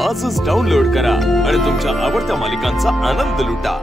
आजच डाउनलोड करा आणि तुमच्या आवडत्या मालिकांचा आनंद लुटा।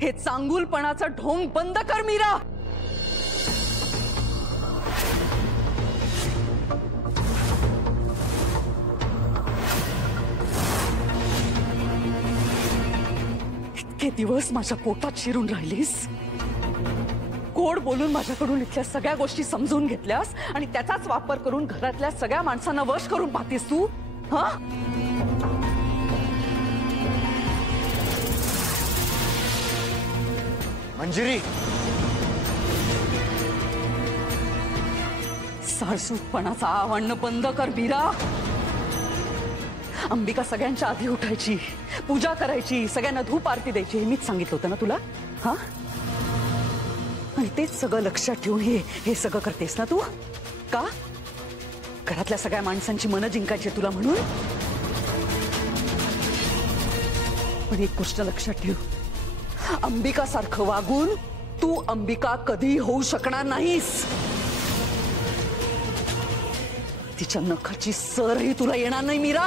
हे चांगुलपणाचा ढोंग बंद कर मीरा। इतके दिवस माझ्या पोटात शिरून राहिलीस, गोड बोलून माझ्याकडून इथल्या सगळ्या गोष्टी समजून घेतल्यास आणि त्याचाच वापर करून घरातल्या सगळ्या माणसांना वश करून पाहतीस तू। हा मंजिरी, सारसूतपणाचा आवडणं बंद कर मीरा। अंबिका सगळ्यांच्या आधी उठायची, पूजा करायची, सगळ्यांना धूप आरती द्यायची, हे मीच सांगितलं होतं ना तुला। हा आणि तेच सगळं लक्षात ठेवून हे सगळं करतेस ना तू? का घरातल्या सगळ्या माणसांची मनं जिंकायची तुला म्हणून? पण एक गोष्ट लक्षात ठेव, अंबिका सारखं वागून तू अंबिका कधी होऊ शकणार नाहीस। तिच्या नखाची सरही तुला येणार नाही मीरा।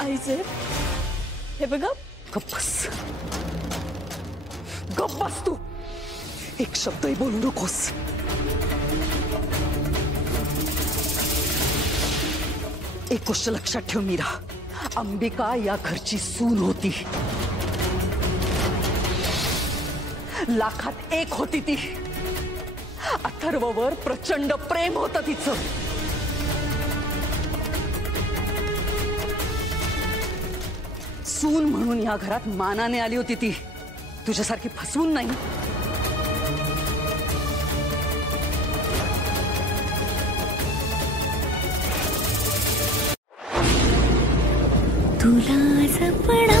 आईचे हे बघा, गप्प बस, गप्प बस तू, एक शब्दही बोलू नकोस। एक गोष्ट लक्षात ठेव मीरा, अंबिका या घरची सून होती, लाखात एक होती ती। अथर्ववर प्रचंड प्रेम होतं तिचं। सून म्हणून या घरात मानाने आली होती ती, तुझ्यासारखी फसवून नाही। तुला जपणा